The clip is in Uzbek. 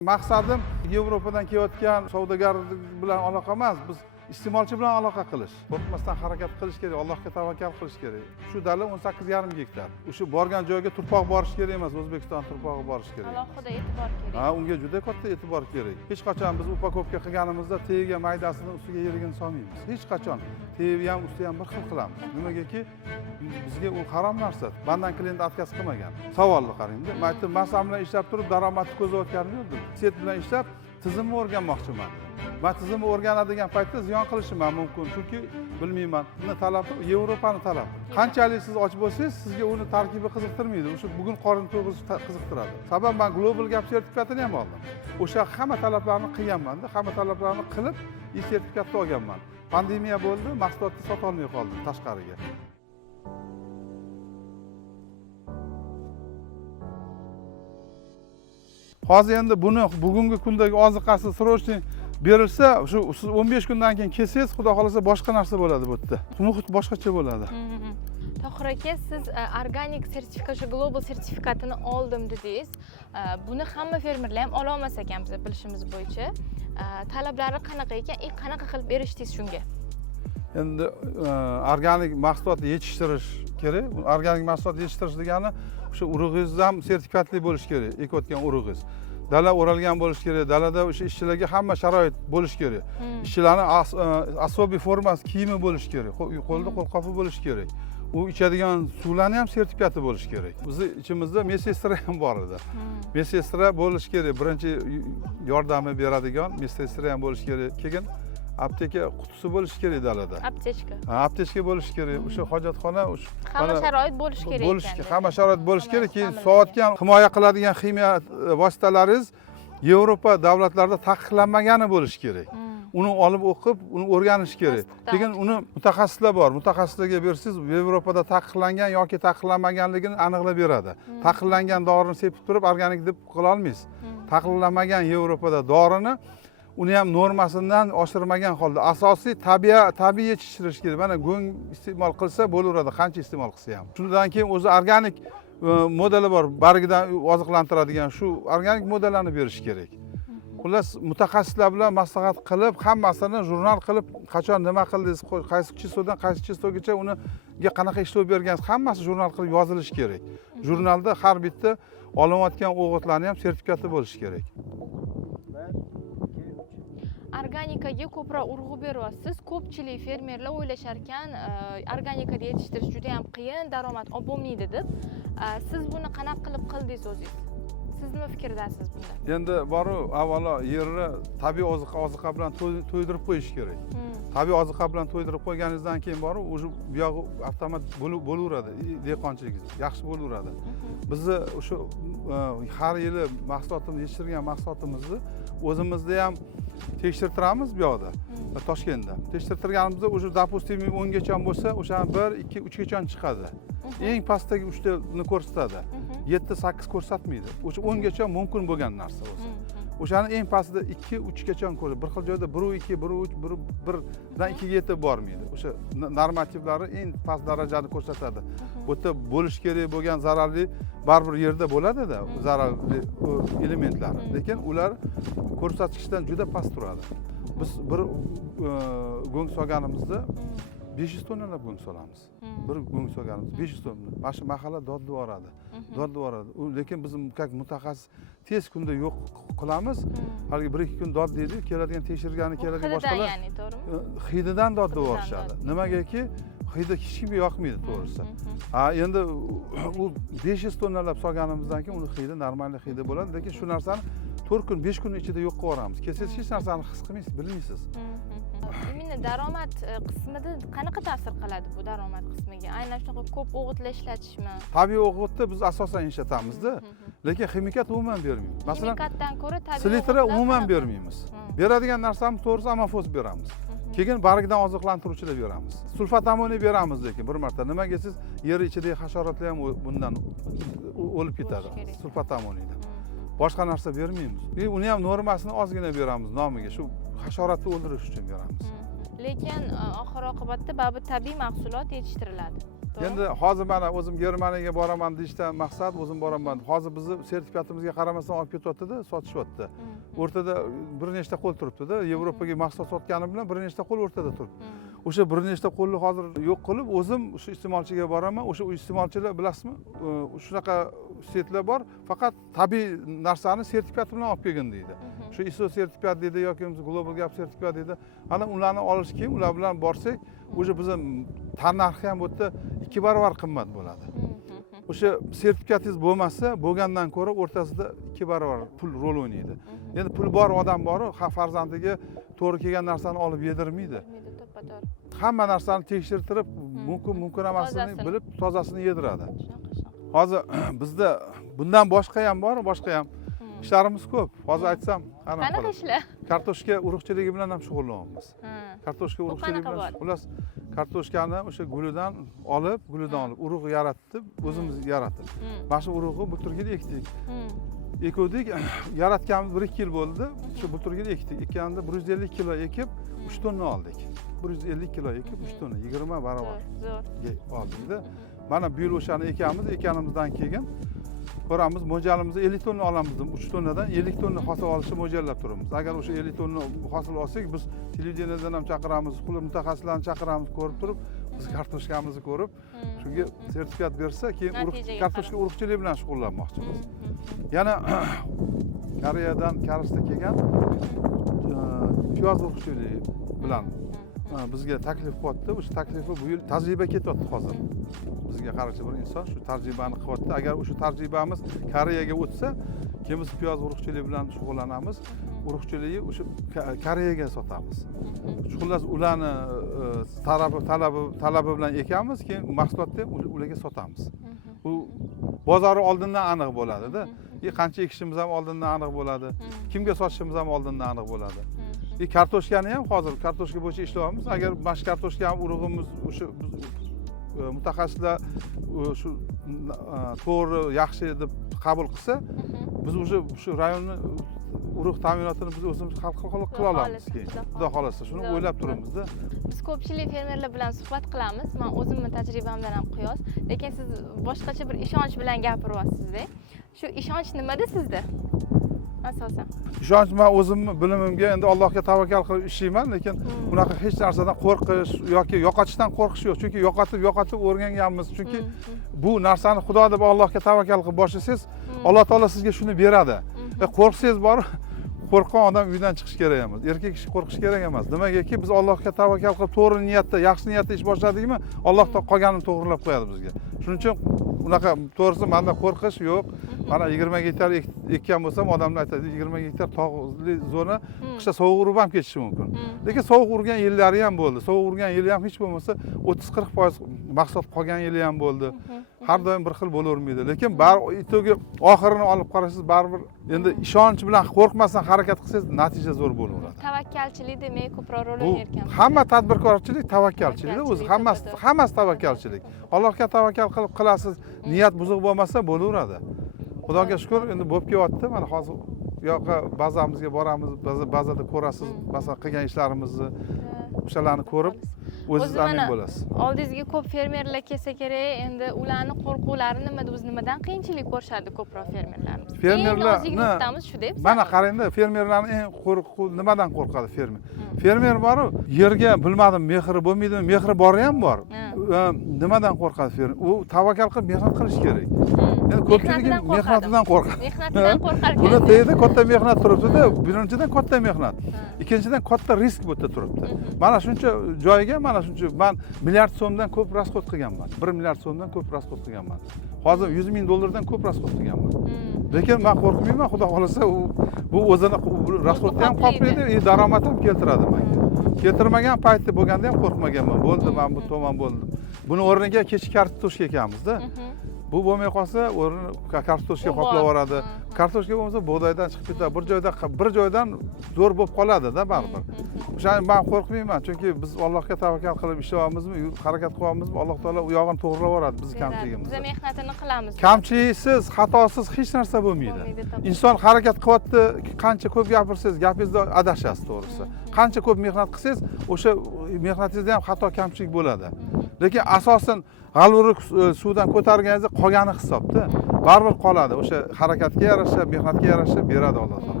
Maqsadim Yevropadan kelayotgan savdogar bilan aloqa emas, biz iste'molchi bilan aloqa qilish. Qo'rqmasdan harakat qilish kerak, Allohga tavakkal qilish kerak. Shu dala 18,5 gektar. O'sha borgan joyga turpoq borish kerak emas, O'zbekiston turpog'i borish kerak. Alohida e'tibor kerak. Ha, unga juda katta e'tibor kerak. Hech qachon biz upakovka qilganimizda tagiga maydasini ustiga yerigini solmaymiz. Hech qachon tagiga ham ustiga ham bir xil qilamiz. Nimagaki bizga u harom narsa. Bandan klient отказ qilmagan. Savolni qarang-da. Men aytdim, masam bilan ishlab turib daromadni ko'zayotganim yo'q. Set bilan ishlab tizimni o'rganmoqchiman. Men tizimni o'rganadigan paytda ziyon qilishim ham mumkin, chunki bilmayman. Buni talabi Yevropani talabi. Qanchalik siz och bo'lsangiz, sizga uni tarkibi qiziqtirmaydi. O'sha bugun qorin to'yg'ish qiziqtiradi. Sabab men Global Gap sertifikatini ham oldim. O'sha hamma talablarni qilganman-da, hamma talablarni qilib, sertifikatni olganman. Pandemiya bo'ldi, mahsulotni sota olmay qoldim tashqariga. Hozir endi buni bugungi kundagi oziqasi srochniy berilsa, shu siz 15 kundan keyin kelsangiz, xudo xolasa boshqa narsa bo'ladi bu yerda. Muhit boshqacha bo'ladi. Tohir aka, siz organik sertifikat, shu global sertifikatini oldim dedingiz. Buni hamma fermerlar ham ola olmas ekan, biz bilishimiz bo'yicha. Talablari qanaqa ekan, qanaqa qilib berishdingiz shunga? Endi organik mahsulot yetishtirish kerak. Organik mahsulot yetishtirish degani o'sha urug'ingiz ham sertifikatli bo'lishi kerak, ekayotgan urug'ingiz. Dala o'ralgan bo'lishi kerak, dalada o'sha ishchilarga hamma sharoit bo'lishi kerak. Ishchilarning asosiy formasi kiyimi bo'lishi kerak, qo'lda qo'lqopi bo'lishi kerak. U ichadigan suvlarning ham sertifikati bo'lishi kerak. Bizni ichimizda medsestra ham bor edi. Medsestra bo'lishi kerak, birinchi yordamni beradigan medsestra ham bo'lishi kerak. Keyin apteka qutisi bo'lishi kerak dalada. Aptechka. Ha, aptechka bo'lishi kerak. O'sha hojatxona, hamma sharoit bo'lishi kerak ekan. Hamma sharoit bo'lishi kerak. Keyin soatgan himoya qiladigan ximiya vositalaringiz Yevropa davlatlarida taqiqlanmagani bo'lishi kerak. Uni olib o'qib, uni o'rganish kerak. Keyin uni mutaxassislar bor. Mutaxassislarga bersangiz, Yevropada taqiqlangan yoki taqiqlanmaganligini aniqlab beradi. Taqiqlangan dorini sepib turib organik deb qila olmaysiz. Taqiqlanmagan Yevropada dorini uni ham normasidan oshirmagan holda asosiy tabiiy yetishtirish kerak. Mana go'ng iste'mol qilsa bo'laveradi, qancha iste'mol qilsa ham. Shundan keyin o'zi organik modeli bor, bargidan oziqlantiradigan shu organik modellarni berish kerak. Xullas mutaxassislar bilan maslahat qilib, hammasini jurnal qilib, qachon nima qildingiz, qaysi chistodan qaysi chistogacha uniga qanaqa ishlov bergansiz, hammasi jurnal qilib yozilishi kerak. Jurnalda har bitta olinayotgan o'g'itlarning ham sertifikati bo'lishi kerak. Organikaga ko'proq urg'u beryapsiz. Ko'pchilik fermerlar o'ylashar ekan, organikada yetishtirish juda ham qiyin, daromad olib bo'lmaydi deb. Siz buni qanaqa qilib qildingiz o'zingiz? Siz nima fikrdasiz bunda? Endi boru avvalo yerni tabiiy oziqa bilan to'ydirib qo'yish kerak. Tabiiy oziqa bilan to'ydirib qo'yganingizdan keyin boru o'sha bu yog'i avtomat bo'laveradi, dehqonchiligingiz yaxshi bo'laveradi. Bizni o'sha har yili mahsulotimizni yetishtirgan mahsulotimizni o'zimizda ham tekshirtiramiz bu yoqda, Toshkentda. Tekshirtirganimizda o'sha допустим 10 gacha bo'lsa, o'sha 1, 2, 3 gacha chiqadi. Eng pastdagi 3 tani ko'rsatadi. 7, 8 ko'rsatmaydi. O'sha 10 gacha mumkin bo'lgan narsa o'zi. O'shani eng pastida 2, 3 gacha ko'radi. Bir xil joyda 1, 2, 1, 3, 1 dan 2 ga yetib bormaydi. O'sha normativlari eng past darajani ko'rsatadi. Bu yerda bo'lish kerak bo'lgan zararli baribir yerda bo'ladi-da, zararli elementlar. Lekin ular ko'rsatkichdan juda past turadi. Biz bir go'ng solganimizda 500 tonnalab go'ng solamiz. Bir go'ng solganimiz 500 tonna. Mana shu mahalla dodni boradi. Lekin biz mutaxassis tez kunda yo'q qilamiz. Haligi 1-2 kun dod deydi, keladigan tekshirgani keladigan boshqalar. Ya'ni, to'g'rimi? Hididan dodni borishadi. Nimagaki hidi hech kimga yoqmaydi to'g'risi. Ha, endi u 500 tonnalab solganimizdan keyin uni hidi normal hidi bo'ladi, lekin shu narsani 4 kun, 5 kun ichida yo'q qilib yuboramiz. Kelsangiz hech narsani his qilmaysiz, bilmaysiz. Imini daromad qismida qanaqa ta'sir qiladi bu daromad qismiga? Aynan shunaqa ko'p o'g'itlar ishlatishmi? Tabiiy o'g'itni biz asosan ishlatamizda, lekin ximikat umuman bermaymiz. Masalan, ximikatdan ko'ra tabiiy selitra umuman bermaymiz. Beradigan narsamiz to'g'risi amofoz beramiz. Keyin bargdan oziqlantiruvchilar beramiz. Sulfat amoniy beramiz, lekin bir marta nimaga siz yer ichidagi hasharotlar ham bundan o'lib ketadi. Sulfat amoniydan. Boshqa narsa bermaymiz. Uni ham normasini ozgina beramiz nomiga, shu hasharotni o'ldirish uchun beramiz. Lekin oxir oqibatda baribir tabiiy mahsulot yetishtiriladi. endi hozir mana o'zim Germaniyaga boraman deyishdan maqsad o'zim boraman. Hozir bizni sertifikatimizga qaramasdan olib ketyapti-da, sotishyapti. O'rtada bir nechta qo'l turibdi-da. Yevropaga mahsulot sotgani bilan bir nechta qo'l o'rtada turibdi. O'sha bir nechta qo'lni hozir yo'q qilib, o'zim o'sha iste'molchiga boraman. O'sha iste'molchilar bilasizmi? Shunaqa setlar bor, faqat tabiiy narsani sertifikati bilan olib kelgin deydi. Shu ISO sertifikat deydi yoki Global Gap sertifikat deydi. Ana ularni olish keyin ular bilan borsak, o'sha bizning tannarxi ham bu yerda 2 barobar qimmat bo'ladi. O'sha sertifikatingiz bo'lmasa, bo'lgandan ko'ra o'rtasida 2 barobar pul rol o'ynaydi. Endi pul bor odam bor, farzandiga to'g'ri kelgan narsani olib yedirmaydi. Hamma narsani tekshirtirib, mumkin emasligini bilib, tozasini yediradi. Hozir bizda bundan boshqa ham bor, boshqa ham ishlarimiz ko'p. Hozir aytsam, qanaqa ishlar? Kartoshka urug'chiligi bilan ham shug'ullanyapmiz. Kartoshka urug'chiligi bilan, xullas, kartoshkani o'sha gulidan olib, urug' yaratib, o'zimiz yaratib. Mana shu urug'ni bu turgida ekdik. Ekdik, yaratganimiz 1-2 yil bo'ldi. Shu bu turgida ekdik. Ekanda 150 kilo ekib, 3 tonna oldik. 150 kilo ekib, 3 tonna, 20 barobar. Zo'r. Oldikda. Mana bu yil o'shani ekanimizdan keyin ko'ramiz, mo'ljalimizni 50 tonna olamiz, 3 tonnadan 50 tonna hosil olishni mo'ljallab turibmiz. Agar o'sha 50 tonna hosil olsak, biz televiziyadan ham chaqiramiz, mutaxassislarni chaqiramiz, ko'rib turib, biz kartoshkamizni ko'rib, shunga sertifikat bersa, keyin kartoshka urug'chilik bilan shug'ullanmoqchimiz. Yana Koreyadan Karishda kelgan piyoz urug'chiligi bilan bizga taklif qilyapti. O'sha taklifni bu yil tajriba ketyapti hozir. Bizga qarashli bir inson shu tajribani qilyapti. Agar o'sha tajribamiz Koreyaga o'tsa, keyin biz piyoz urug'chiligi bilan shug'ullanamiz. Urug'chilikni o'sha Koreyaga sotamiz. Xullas ularni talabi bilan ekamiz, keyin mahsulotni ularga sotamiz. Bu bozori oldindan aniq bo'ladi-da. Qancha ekishimiz ham oldindan aniq bo'ladi. Kimga sotishimiz ham oldindan aniq bo'ladi. Kartoshkani ham hozir kartoshka bo'yicha ishlayapmiz. Agar mana kartoshka ham urug'imiz o'sha mutaxassislar shu to'g'ri yaxshi deb qabul qilsa, biz shu rayonni urug' ta'minotini biz o'zimiz hal qila olamiz keyin. Xudo xolasa shuni o'ylab turibmiz-da. Biz ko'pchilik fermerlar bilan suhbat qilamiz. Men o'zimni tajribamdan ham qiyos, lekin siz boshqacha bir ishonch bilan gapiryapsiz-da. Shu ishonch nimada sizda? Asosan. Ishonch men o'zimni bilimimga endi Allohga tavakkal qilib ishlayman, lekin unaqa hech narsadan qo'rqish yoki yo'qotishdan qo'rqish yo'q. Chunki yo'qotib o'rganganmiz. Chunki bu narsani Xudo deb Allohga tavakkal qilib boshlasangiz, Alloh taolo sizga shuni beradi. Qo'rqsangiz bor, qo'rqqan odam uydan chiqish kerak emas. Erkak kishi qo'rqish kerak emas. Nimagaki biz Allohga tavakkal qilib to'g'ri niyatda, yaxshi niyatda ish boshladikmi, Alloh qolganini to'g'rilab qo'yadi bizga. Shuning uchun unaqa to'g'risi menda qo'rqish yo'q. Mana 20 gektar ekkan bo'lsam, odamlar aytadi, 20 gektar tog'li zona qishda sovuq urib ham ketishi mumkin. Lekin sovuq urgan yillari ham bo'ldi. Sovuq urgan yili ham hech bo'lmasa 30-40% mahsulot qolgan yili ham bo'ldi. Har doim bir xil bo'lavermaydi. Lekin itogi oxirini olib qarasangiz, baribir endi ishonch bilan qo'rqmasdan harakat qilsangiz, natija zo'r bo'laveradi. Tavakkalchilik demak ko'proq rol o'ynayotgan. Hamma tadbirkorchilik tavakkalchilik, o'zi hammasi tavakkalchilik. Allohga tavakkal qilib qilasiz, niyat buzuq bo'lmasa bo'laveradi. Xudoga shukr, endi bo'lib kelyapti. Mana hozir bu yoqqa bazamizga boramiz, bazada ko'rasiz, masalan qilgan ishlarimizni, o'shalarni ko'rib o'zingiz amin bo'lasiz. Oldingizga ko'p fermerlar kelsa kerak, endi ularning qo'rquvlari nimada, o'zi nimadan qiyinchilik ko'rishadi ko'proq fermerlarimiz? Fermerlarni shu deb. Mana qarangda, fermerlarning eng qo'rquvi nimadan qo'rqadi fermer? Fermer bor-ku, yerga bilmadim, mehri bo'lmaydimi, mehri bori ham bor. Nimadan qo'rqadi fermer? U tavakkal qilib mehnat qilish kerak. Endi ko'pchilik mehnatidan qo'rqadi. Mehnatidan qo'rqar ekan. Buni tagida katta mehnat turibdi-da, birinchidan katta mehnat. Ikkinchidan katta risk bu yerda turibdi. Mana shuncha joyga, mana shuncha men milliard so'mdan ko'p rasxod qilganman. 1 milliard so'mdan ko'p rasxod qilganman. Hozir 100 ming dollardan ko'p rasxod qilganman. Lekin men qo'rqmayman, Xudo xolasa bu o'zini rasxodni ham qoplaydi, daromad ham keltiradi menga. Keltirmagan paytda bo'lganda ham qo'rqmaganman. Bo'ldi, men bu tomon bo'ldim. Buni o'rniga kechki kartoshka ekamiz-da. Bu bo'lmay qolsa, o'rni kartoshka qoplab yuboradi. Kartoshka bo'lmasa, bug'doydan chiqib ketadi. Bir joydan zo'r bo'lib qoladi-da baribir. O'shani men qo'rqmayman, chunki biz Allohga tavakkal qilib ishlayapmizmi, harakat qilyapmizmi, Alloh taolo u yog'ini to'g'rilab yuboradi bizni kamchiligimizni. Biz mehnatini qilamiz. Kamchiliksiz, xatosiz hech narsa bo'lmaydi. Inson harakat qilyapti, qancha ko'p gapirsangiz, gapingizda adashasiz to'g'risi. qancha ko'p mehnat qilsangiz o'sha mehnatingizda ham xato kamchilik bo'ladi. Lekin asosan g'alvurni suvdan ko'targaningizda qolgani hisobda baribir qoladi. O'sha harakatga yarasha, mehnatga yarasha beradi Alloh taolo.